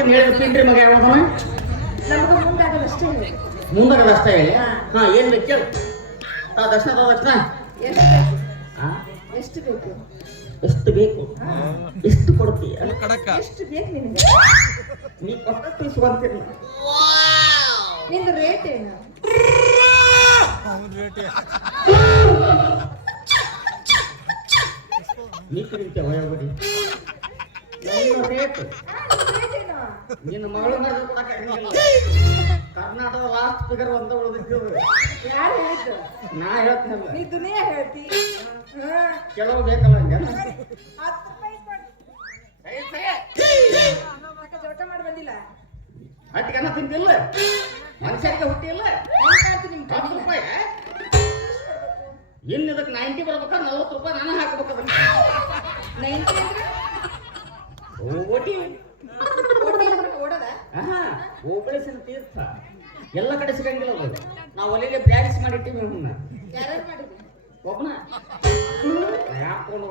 ಆಕಿನ ಹೇಳಿದ ಪಿಂಡ್ರಿ ಮಗ ಯಾವ್ದನ ನಮಗೂ ಮುಂದಾಗಲ್ಲ ಅಷ್ಟೇ ಹೇಳಿ. ಅಷ್ಟೇ ಹೇಳಿ? ಹಾ. ಏನ್ ಬೇಕು ಕೇಳು. ತಾ ದರ್ಶನ ತಾ ದರ್ಶನ. ಎಷ್ಟು ಬೇಕು? ಹಾ? ಎಷ್ಟು ಬೇಕು? ಎಷ್ಟು ಬೇಕು? ಎಷ್ಟು ಕೊಡ್ತೀಯ? ಎಷ್ಟು ಬೇಕು ನಿನಗೆ? ನೀ ಕೊಟ್ಟಷ್ಟು ಇಸ್ಕೊಂತೀನಿ ನಿಂದು ರೇಟ್ ಏನು? ನೀ ವಯೋಬಡಿ ನನ್ನ ರೇಟ್ ನಿನ್ನ ಮಗಳ ಮರದ ಕೊಡಕ್ಕೆ ಆಗಂಗಿಲ್ಲ ಕರ್ನಾಟಕದ ಲಾಸ್ಟ್ ಫಿಗರ್ ಒಂದ ಉಳಿದಿದ್ದು ಯಾರು ಹೇಳಿದ್ದು? ನಾ ಹೇಳ್ತೀನಿ ನೀ ದುನಿಯಾ ಹೇಳ್ತಿ. ಹಾ. ಕೆಲವು ಬೇಕಲ್ಲ ಹಂಗೆ. ಹತ್ತು ರೂಪಾಯಿ ಕೊಡು. ಅಕ್ಕ ಜೋಟ ಮಾಡಿ ಬಂದಿಲ್ಲ? ಹಟ್ಟಿಗನ ತಿಂತಿಲ್ಲ ಮನುಷ್ಯರಿಗೆ ಹುಟ್ಟಿಲ್ಲ? ಹೆಂಗ್ ಕಾಣ್ತು ನಿಮ್ ಹತ್ತು ಕಣ್ಣಿಗೆ? ರೂಪಾಯಿ. ಇನ್ನು ಇದಕ್ಕೆ ನೈಂಟಿ ಬರ್ಬೇಕಾದ್ರೆ ನಲ್ವತ್ತು ರೂಪಾಯಿ ನಾನು ಹಾಕ್ಬೇಕು ಅದನ್ನ. ನೈಂಟಿ ಅಂದ್ರೆ? ಓಟಿ. ಓಡಿ ಆಹಾ ಓಬಳೇಶನ ತೀರ್ಥ. ಎಲ್ಲ ಕಡೆ ಸಿಗಂಗಿಲ್ಲ ಅದು. ನಾವು ಒಲೆಗೆ ಬ್ಯಾರಿಸ್ ಮಾಡಿಟ್ಟಿವಿ ಅವನ್ನ ಯಾರ್ಯಾರು ಮಾಡಿದ್ರಿ? ಒಬ್ಬನ ಯಾಕೆ ತಗೊಂಡು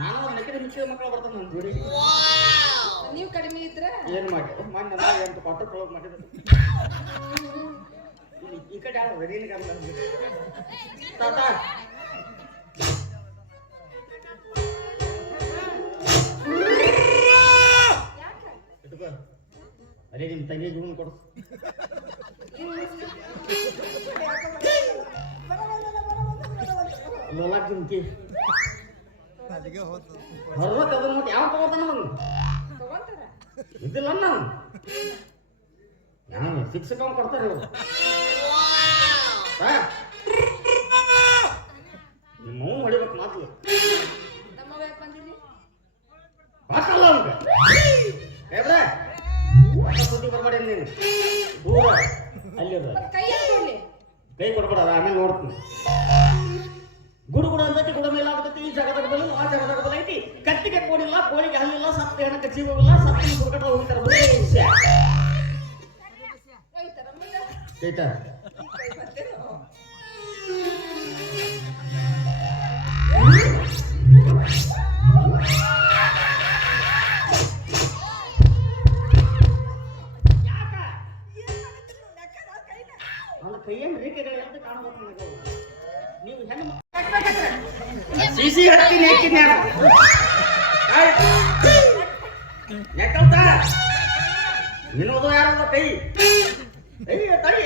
ನಾನು ಒಂದು ನಕಿನ ಮಿಕ್ಕಿದ ಮಕ್ಕಳು ಬರ್ತಾನೆ ನನ್ನ ಜೋಡಿ. ನೀವು ಕಡಿಮೆ ಇದ್ರೆ? ಏನು ಮಾಡಿ? ಮೊನ್ನೆ ನಾ ಎಂಟು ಕೊಟ್ಟು ಕ್ಲೋಸ್ ಮಾಡಿದ್ರು ಈ ಕಡೆ ಯಾರು ರೆಡಿನ ತಾತ. ಇಟ್ಕೋ ಅದೇ ನಿಮ್ಮ ತಂಗಿ ಗುಣ ಕೊಡು. ಜುಮ್ಕಿ ಹೊರಕ್ಕೆ ಅದನ್ನ ಮತ್ತೆ ಯಾವ ತಗೋತಾನ ಅವನು ಇದ್ದಿಲ್ಲ ನಾನು ನಾನು ಶಿಕ್ಷಕ ಕೊಡ್ತಾರೆ ಇವರು ನಿಮ್ಮ ಹೊಡಿಬೇಕು ಮಾತು ಬಂದಿಲ್ಲಿ ಏಬ್ರೆ ನೀನು. ದೂರ ಅಲ್ಲಿ ಅದ ಮತ್ತೆ ಕೈ ಕೊಡ್ಬೇಡ ಅದ ಆಮೇಲೆ ನೋಡ್ತೀನಿ. ಗುಡು ಗುಡು ಅಂತೈತಿ ಗುಡ ಮೇಲೆ ಆಗ್ತೈತಿ ಈ ಜಾಗದಾಗ ಬಲ್ಲ ಆ ಜಾಗದಾಗ ಬಲ್ಲ ಐತಿ. ಕತ್ತಿಗೆ ಕೋಡಿಲ್ಲ ಕೋಳಿಗೆ ಹಲ್ಲಿಲ್ಲ ಸತ್ತ ಹೆಣಕ್ಕೆ ಜೀವವಿಲ್ಲ ಸತ್ತ ದುರ್ಗಟ ಹೋಗ್ತಾರೆ ಬರೀ ವಿಷಯ ನಿನ್ನೋದು ಯಾರಲ್ಲ ಕೈ ಅಯ್ಯ ತಡಿ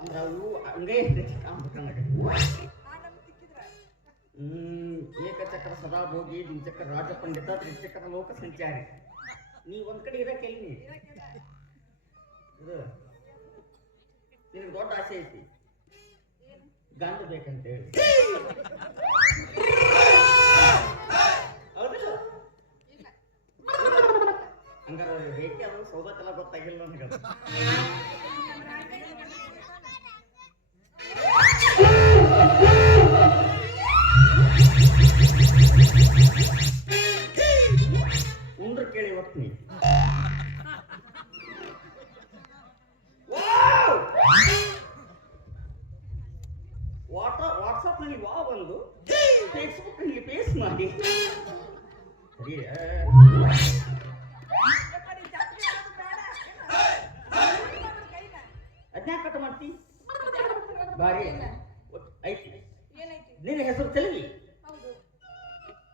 ಅಂದ್ರೆ ಅವು ಹಂಗೇ ಕಾಣ್ಬೇಕು ನನಗೆ ಹ್ಮ್ ಏಕಚಕ್ರ ಸದಾ ಭೋಗಿ, ದ್ವಿಚಕ್ರ ರಾಜಪಂಡಿತ, ತ್ರಿಚಕ್ರ ಲೋಕ ಸಂಚಾರಿ. ನೀ ಒಂದ್ ಕಡೆ ಇರಕ್ಕೆ ಎಲ್ಲಿ ನಿನಗೆ ದೊಡ್ಡ ಆಸೆ ಐತಿ. ಗಂಡ ಬೇಕಂತ ಹೇಳಿ. ಹೌದಿಲ್ಲ ಹಂಗಾರೆ ರೇಖೆ ಅದು ಸೌದಕ್ಕೆಲ್ಲ ಗೊತ್ತಾಗಿಲ್ಲ ನನಗೆ ಅದು. ಉಂಡ್ರ ಕೇಳಿ ಇವತ್ತು ನೀ ವಾಟ ವಾಟ್ಸಪ್ನಲ್ಲಿ ವಾ ಬಂದು ಫೇಸ್ಬುಕ್ನಲ್ಲಿ ಫೇಸ್ ಮಾಡಿ ಸರಿ ಅದ್ನ್ಯಾಕ ಕಟ್ ಮಾಡ್ತಿ ಬಾರಿ ಒಟ್ ಐತಿ ಏನೈತಿ ನಿನ್ನ ಹೆಸರು ತೆಲಗಿ ಹೌದು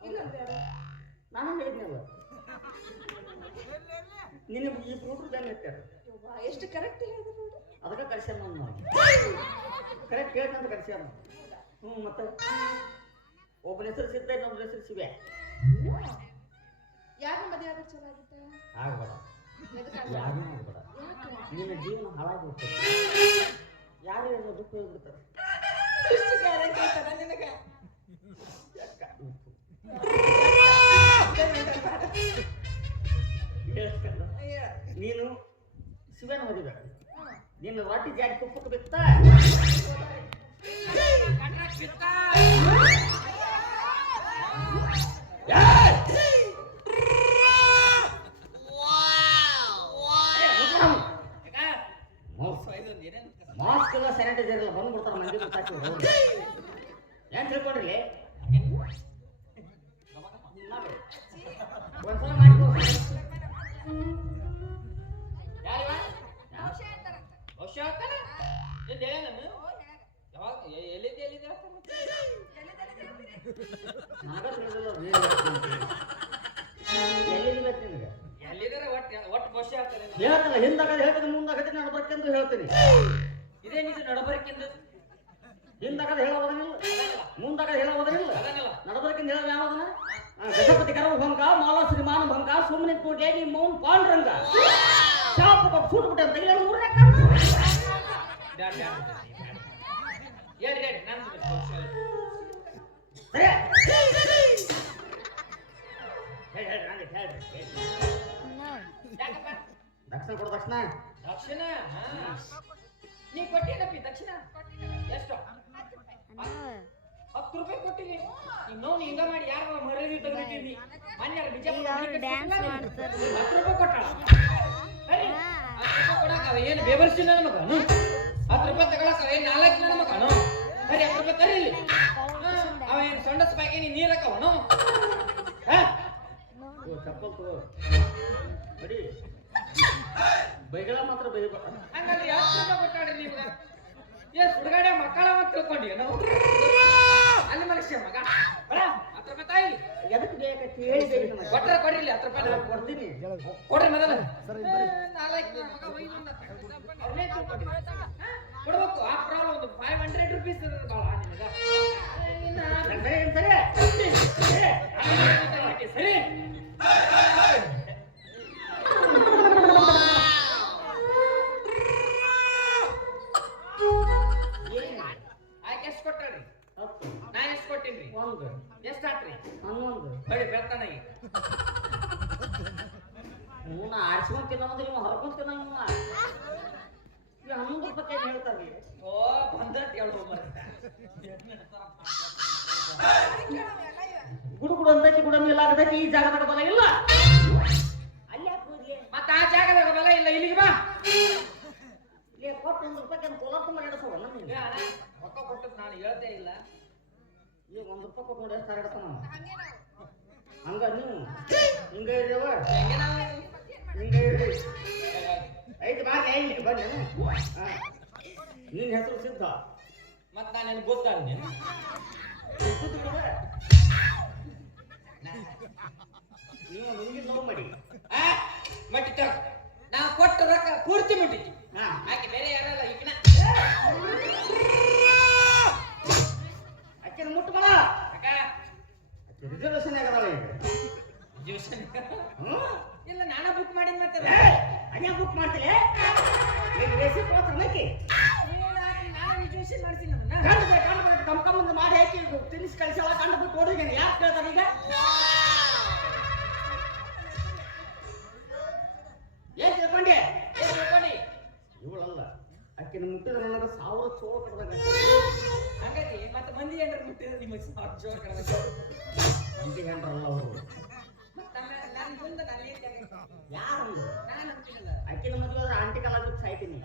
ಇಲ್ಲಂತ ಯಾರು ನಾನು ಹೇಳಿದ್ನಲ್ಲ ನಿನ್ನ ಈ ಹುಡುಗರು ಜಾನ್ ಇರ್ತಾರೆ. ಎಷ್ಟು ಕರೆಕ್ಟ್ ಹೇಳಿದ್ರು ನೋಡು. ಅದಕ್ಕೆ ಕರ್ಸ್ಯಾರ ನಾನು ಕರೆಕ್ಟ್ ಹೇಳ್ತಂತ ಕರ್ಸ್ಯಾರ ಹ್ಞೂ ಮತ್ತೆ? ಒಬ್ಬನ ಹೆಸರು ಸಿದ್ಧ ಇನ್ನೊಬ್ಬನ ಹೆಸರು ಶಿವೆ ಯಾರ ಮದುವೆ ಆದ್ರೆ ಚಲೋ ಆಗಿತ್ತ ಆಗ್ಬೇಡ? ಯಾರು ಆಗ್ಬೇಡ. ನಿನ್ನ ಜೀವನ ಹಾಳಾಗಿ ಹೋಗ್ತದೆ ಯಾರು ದುಃಖ ಹೋಗ್ಬಿಡ್ತಾರೆ ಶಿವನ ಮದುವೆ ನಿನ್ನ ರೊಟ್ಟಿ ಜಾರಿ ತುಪ್ಪಕ್ಕೆ ಬಿತ್ತ? ಮಾಸ್ಕ್ ಎಲ್ಲ ಸ್ಯಾನಿಟೈಸರ್ ಎಲ್ಲ ಬಂದ್ಬಿಡ್ತಾರೆ ಮಂದಿ ಏನ್ ತಿಳ್ಕೊಂಡ್ರಿ? ಒಟ್ಟು ಒಟ್ಟು ಹೇಳ್ತಲ್ಲ ಹಿಂದಾಗ ಹೇಳ್ತೀನಿ ಮುಂದಾಗ ನಾನು ಅಂತ ಹೇಳ್ತೀನಿ. ನೀ ಎಷ್ಟು ಹತ್ತು ರೂಪಾಯಿ ಕೊಟ್ಟಿನಿ ಹಿಂಗ ಮಾಡಿ ಯಾರು ಮರ್ಯಾದೆ ತೆಗೆದಿಟ್ಟಿನಿ ಮನ್ಯಾರ ರೂಪಾಯಿ ಸರಿ ಏನು ಬೇಬರ್ಸಿ ನನ್ನ ಮಗನು ಹತ್ತು ರೂಪಾಯಿ ತಗೊಳಕ ಅವ ಏನು ನಾಲ್ಕು ನನ್ನ ಮಗನು ಸರಿ ಹತ್ತು ರೂಪಾಯಿ ಅವ ಏನು ಸೊಂಡ ಸ್ಪಾಯ್ಗೆ ನೀನು ನೀರಕ್ಕವನು ಹಾ? ಓ ಚಪ್ಪಲ್ ತಗೋ. ಬಡಿ. ಬೈಗಳ ಮಾತ್ರ ಬೈಬ ಹಂಗಂದ್ರೆ ಯಾವ ರೂಪಾಯಿ ಕೊಟ್ಟಾಡ್ರಿ ನೀವು? ಏ ಸುಡುಗಾಡೆ ಮಕ್ಕಳ ಅಂತ ತಿಳ್ಕೊಂಡಿ ನಾವು ಅಲ್ಲಿ ಮನುಷ್ಯ ಮಗ. ಬರ ಹತ್ತು ರೂಪಾಯಿ ತಾಯಿ ಎದಕ್ಕೆ ಬೇಕಂತ ಹೇಳಿ ಬೇಕು ನಮಗೆ? ಕೊಟ್ರೆ ಕೊಡ್ರಿ ಇಲ್ಲಿ ಹತ್ತು ರೂಪಾಯಿ ನಾನು ಕೊಡ್ತೀನಿ. ಕೊಡ್ರಿ ಮೊದಲ. ನಾಲ್ಕು ಮಗ ಒಯ್ದು ತಿಳ್ಕೊಂಡಿ. ಕೊಡ್ಬೇಕು. ಆಫ್ಟರ್ ಆಲ್ ಒಂದು ಫೈವ್ ಹಂಡ್ರೆಡ್ ರುಪೀಸ್ ಬಾಳ ನಿನಗ. ಇನ್ನ ಸರಿ. ಏನು ಆಕೆ ಎಷ್ಟು ಕೊಟ್ಟಾರಿ? ನಾ ಎಷ್ಟು ಕೊಟ್ಟಿನ್ರಿ? ಒಂದು. ಎಷ್ಟು ಆತ್ರಿ? ಹನ್ನೊಂದು. ಬಳಿ ಬೆಳ್ತಾನ ಈಗ. ಮೂನ ಆಡ್ಸ್ಕೊಂಡ್ ತಿನ್ನೋದಿಲ್ಲ ಹೊರ್ಕೊಂಡ್ ತಿನ್ನಂಗಿಲ್ಲ. ಈ ಹೇಳ್ತಾರೆ ಓ ಬಂದಟ್. ಗುಡು ಗುಡು ಗುಡಮ್ ಇಲ್ಲ ಈ ಜಾಗದಾಗ ಬಲ ಇಲ್ಲ. ಅಲ್ಲಿ ಯಾಕೆ ಹೋಗ್ಲಿ ಮತ್ತ ಆ ಜಾಗದಾಗ ಬಲ ಇಲ್ಲ ಇಲ್ಲಿಗೆ ಬಾ. ಇಲ್ಲಿ ಕೊಟ್ಟು ಒಂದು ರೂಪಾಯಿ ಅಂತ ಕೋಲಾರ ತುಂಬ ನಡೆಸೋವ ರೊಕ್ಕ ಕೊಟ್ಟದ್ ನಾನು ಹೇಳ್ತೇ ಇಲ್ಲ. ಈಗ ಒಂದು ರೂಪಾಯಿ ಕೊಟ್ಟು ನೋಡಿ ಎಷ್ಟು ಹರಡ್ತಾನ ಹಂಗೆ ನಾವು. ಹಂಗ ಇರ್ರಿ ಹಿಂಗ ಇರ್ರಿ. ಐತಿ ಬಾ ಐದು ಬನ್ನಿ ಹಾ. ನಿನ್ನ ಹೆಸರು ಸಿದ್ಧ ಮತ್ ನಾನು ನಿನ್ ಗೊತ್ತಾಗ ನೀನು. ನೀವು ಹುಡುಗಿ ಲವ್ ಮಾಡಿ. ಆ? ಮಟ್ಟಿ ತಗ ನಾ ಕೊಟ್ಟ ರೊಕ್ಕ ಪೂರ್ತಿ ಮುಟ್ಟಿದ್ದಿ ಹಾ. ಆಕೆ ಬೇರೆ ಯಾರಲ್ಲ ಈಗಿನ? ಅಕ್ಕನ ಮುಟ್ಟು ಮಲ ಅಕ್ಕ ರಿಸರ್ವೇಶನ್ ಆಗದಾಳ ಈಗ. ಹ್ಞೂ ಇಲ್ಲ ನಾನ ಬುಕ್ ಮಾಡಿದ್ ಮತ್ತೆ. ಅನ್ಯ ಬುಕ್ ಮಾಡ್ತೀರಿ ನೀನು ರಿಜರ್ವೇಶನ್ ಮಾಡ್ತೀನಿ ನಮ್ಮನ್ನ ಕಂಡು ಬೇಕು ಕಂಡು ಬೇಕು ಕಮ್ ಕಮ್ ಒಂದು ಮಾಡಿ ಹಾಕಿ ತಿನ್ನಿಸಿ ಕಳಿಸಲ್ಲ ಕಂಡು ಬಿಟ್ಟು ಓಡಿಗೇನೆ. ಯಾರು ಕೇಳ್ತಾರೆ ಈಗ? ಏನ್ ತಿಳ್ಕೊಂಡೆ? ಏನ್ ತಿಳ್ಕೊಂಡಿ? ಇವಳಲ್ಲ. ಅಕ್ಕಿನ ಮುಟ್ಟಿದ ನನಗೆ ಸಾವಿರ ಚೋಳ ಕಡ್ದಾಗ ಹಂಗಾಗಿ ಮತ್ತೆ ಮಂದಿ ಏನ್ರ ಮುಟ್ಟಿದ್ರೆ ನಿಮ್ಮ ಸಾವಿರ ಜೋರ್ ಕಡ್ದಾಗ ಮಂದಿ ಹೆಂಡ್ರಲ್ಲ ಅವರು? ಯಾರು ಅಕ್ಕಿನ ಮದುವೆ ಆದ್ರೆ ಆಂಟಿ ಕಾಲ ಸಾಯ್ತೀನಿ.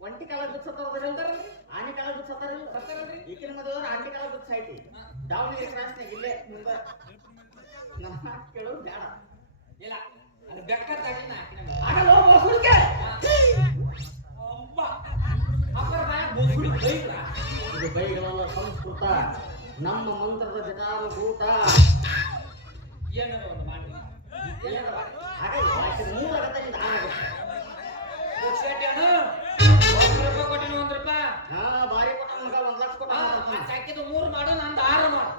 ಒಂಟಿ ಕಾಲ ಬಿಟ್ಟು ಸತ್ತವ್ರದಿಲ್ಲ ಆನೆ ಕಾಲ ದುಡ್ಡು ಸತ್ತಾರ ಬರ್ತಾರಲ್ರಿ ಈಕಿನ ಮದುವೆ ಆಂಟಿ ಕಾಲ ದುಡ್ಡು ಸಾಯ್ತಿ ದಾವಣಗೆರೆ ಕ್ರಾಸ್ನಾಗ ಇಲ್ಲೇ ಮುಂದೆ ನಮ್ಮ ಕೇಳೋದು ಬೇಡ ಇಲ್ಲ ಅದು ಬೆಕ್ಕ ತಗಿನ. ಆಗಲ್ಲ. ಅಪ್ಪರ ಬೋಸುಡಿ ಬೈದ್ರ. ಇದು ಬೈಗಳಲ್ಲ ಸಂಸ್ಕೃತ ನಮ್ಮ ಮಂತ್ರದ ಜಟಾನುಭೂತ ಭೂತ ಒಂದು ಮಾಡಿ ಮಾಡಿ. ಹಾಗಾಗಿ ಮೂರ್. ರೂಪಾಯಿ ಕೊಟ್ಟಿನಿ ಒಂದ್ ರೂಪಾಯಿ. ಹಾ ಬಾರಿ ಕೊಟ್ಟ ಮಗ ಒಂದ್ ಲಕ್ಷ ಕೊಟ್ಟ ಹಾಕಿದ್ದು ಮೂರು ಮಾಡು ನಂದು ಆರು ಮಾಡು.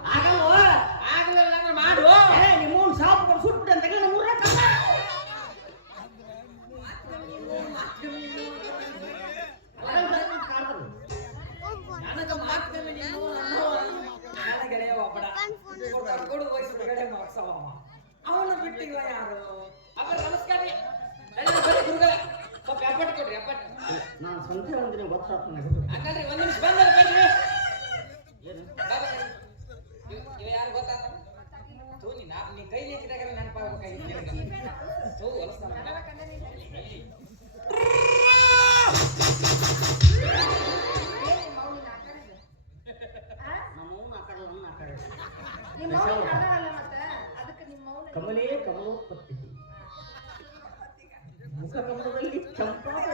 ಅಕ್ಕಲ್ರಿ ಒಂದ್ ನಿಮಿಷ ಬಂದ್ರ ಬನ್ರಿ. ಯಾರು ಗೊತ್ತಾ? ತೂ ನೀ ನಾ ನೀ ಕೈ ನಿಂತಿದಾಗ ನೆನಪಾಗ್ಬೇಕಾಗಿತ್ತು ತೂ ಕಮಲೇ ಕಮಲೋತ್ಪತ್ತಿ. ಮುಖ ಕಮಲದಲ್ಲಿ ಚಂಪಾದ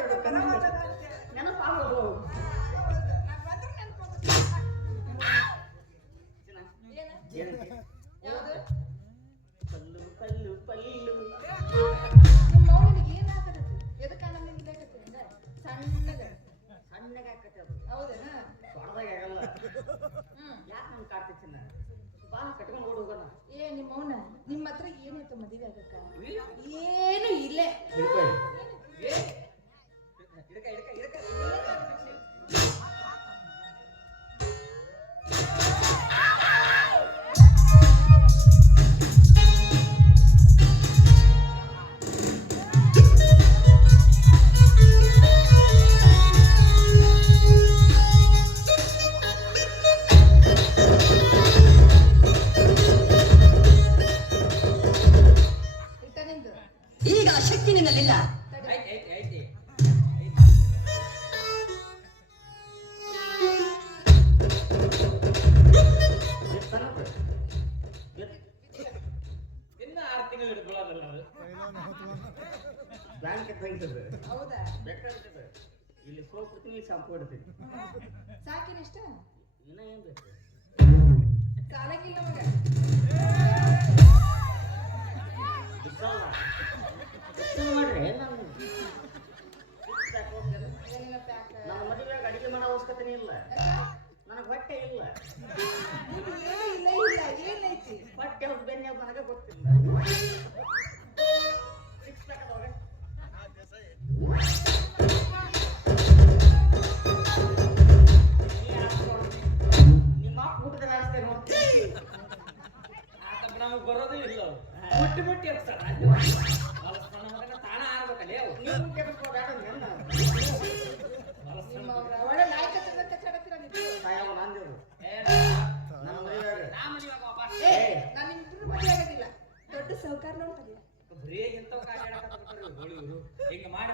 ನಿಮ್ಮ ಮೌನಿಗೆ ಏನಾಗತ್ತೆ ಎದಕ್ಕ ನಮ್ಮ ನಿಲ್ಬೇಕತ್ತೆ ಹಂಗ ಸಣ್ಣಗ ಸಣ್ಣಗೆ ಹಾಕತ್ತೆ ಅದು ಹೌದೇನ ದೊಡ್ಡದಾಗ ಆಗಲ್ಲ ಹ್ಮ್ ಯಾಕೆ ನಮ್ಗೆ ಕಾಡ್ತಿ ಚಿನ್ನ ಬಾ ಕಟ್ಕೊಂಡು ಓಡ್ ಏ ನಿಮ್ಮ ಮೌನ ನಿಮ್ಮ ಹತ್ರ ಆಗಕ್ಕ ಏನು ಇಲ್ಲೇ. ಹೌದಾ? ಬೇಕಾಗ್ತದೆ ಇಲ್ಲಿ ಸೋಪ್ ಇಲ್ಲಿ ಶಾಂಪು ಇಡ್ತೀನಿ ಸಾಕಿನ ಇಷ್ಟ? ಇನ್ನ ಏನ್ ಬೇಕು? ಸಾಲಕ್ಕಿಲ್ಲ ಮಗ. ನಾ ಮನೆಯಾಗ ಇಲ್ಲ ಏ ನಾನು ನಿಮ್ಮಿಬ್ರು ಮದುವೆ ಆಗೋದಿಲ್ಲ. ದೊಡ್ಡ ಸೌಕಾರ ನೋಡ್ತಾರೆ ಬರೀ ಇಂಥವ್ ಇವ್ರು. ಹಿಂಗ್ ಮಾಡಿ